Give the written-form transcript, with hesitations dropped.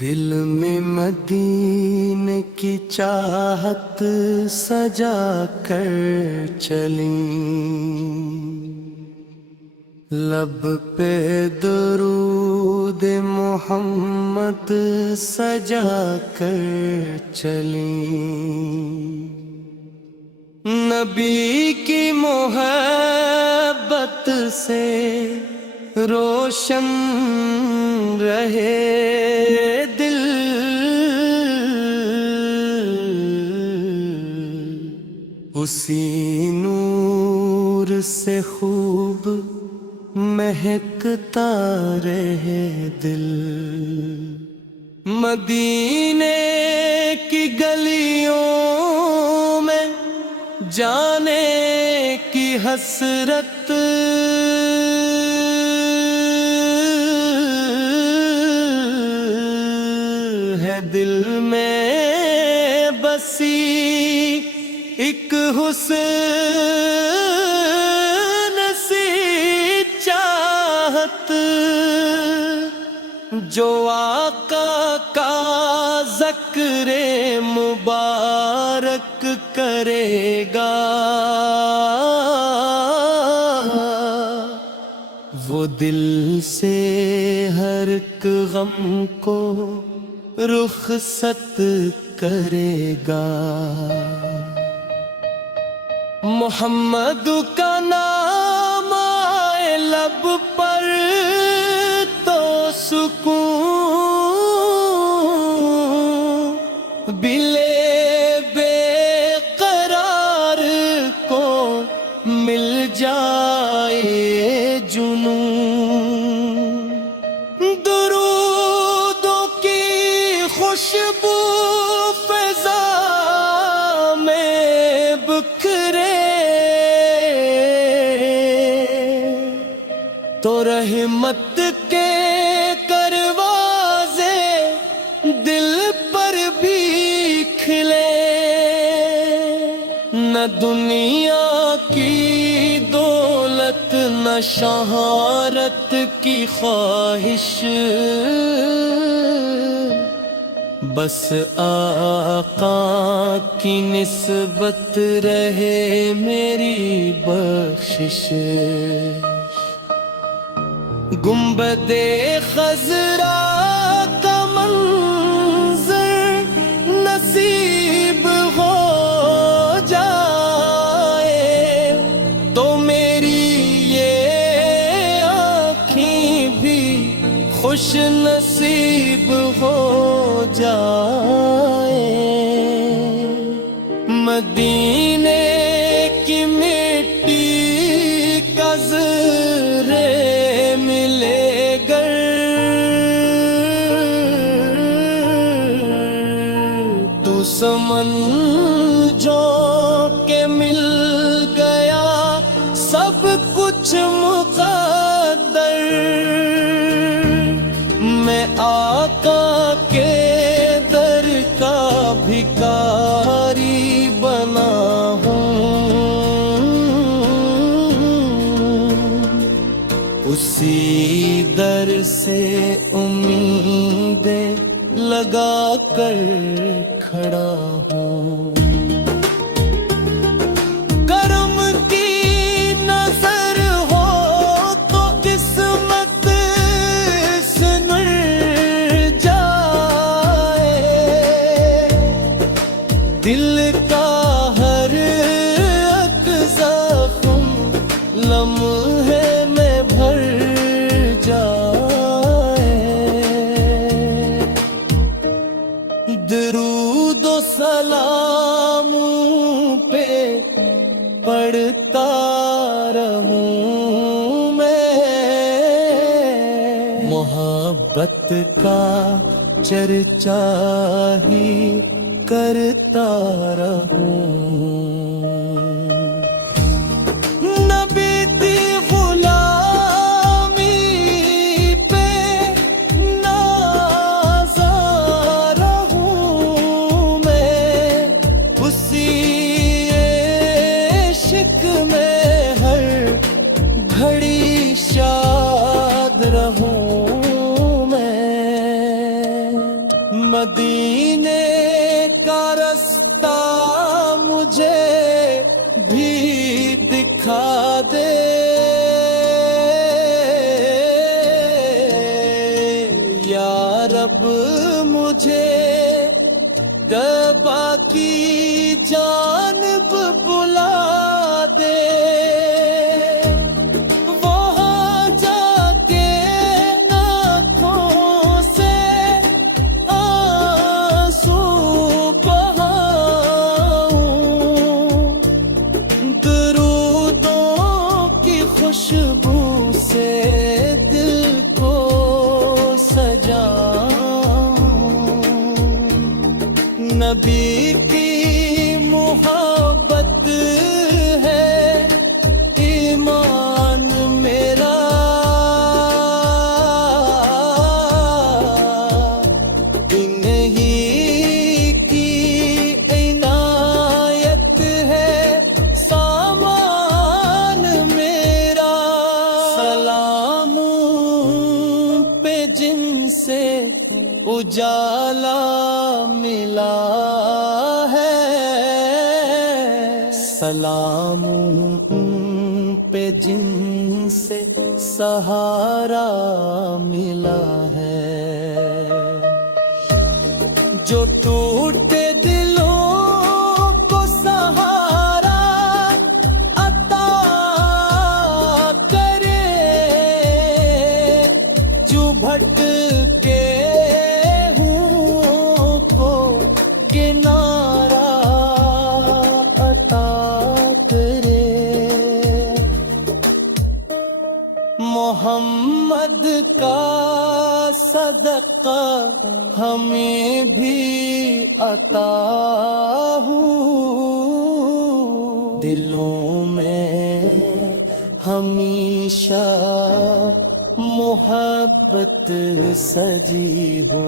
دل میں مدینے کی چاہت سجا کر چلیں، لب پہ درود محمد سجا کر چلیں، نبی کی محبت سے روشن رہے دل، اسی نور سے خوب مہکتا رہے دل، مدینے کی گلیوں میں جانے کی حسرت ہے، دل میں بسی ایک حسن سی چاہت، جو آقا کا ذکر مبارک کرے گا، وہ دل سے ہر ایک غم کو رخصت کرے گا، محمد کا نام آئے لب پر تو سکون بلے بے قرار کو مل جائے جنون، درودوں کی خوشبو فضا میں بکھرے تو رحمت کے دروازے دل پر بھی کھلے، نہ دنیا کی دولت نہ شہرت کی خواہش، بس آقا کی نسبت رہے میری بخشش، گنبد خضرا کا منظر نصیب ہو جائے تو میری یہ آنکھیں بھی خوش نصیب ہو جائے، مدینے کی مٹی کا زرے ملے گر تو سمجھو کہ مل گیا سب کچھ مقدر، میں آقا کے در کا بھکاری بنا ہوں، اسی در سے امیدیں لگا کر کھڑا ہوں، کرم کی نظر ہو تو قسمت سنور جائے، دل کا ہر ایک زخم لمحے میں بھر جائے، درود و سلام پہ پڑھتا رہوں میں، محبت کا چرچا ہی کرتا رہوں، نبی دی غلامی پہ نازا رہوں، مدینے کا رستہ مجھے بھی دکھا دے، یا رب مجھے کعبہ کی جانب بلا دے، وہاں جا کے آنکھوں سے آنسو بہاؤں، درودوں کی خوشبو سے دل کو سجاؤں، نبی کی محبت ہے ایمان میرا، انہی کی عنایت ہے سامان میرا، سلاموں پہ جن سے اجالا ملا ہے، سلام پہ جن سے سہارا ملا ہے، جو ٹوٹے دلوں کو سہارا عطا کرے، جو بھٹکے کنارہ عطا کرے، محمد کا صدقہ ہمیں بھی عطا ہو، دلوں میں ہمیشہ محبت سجی ہو۔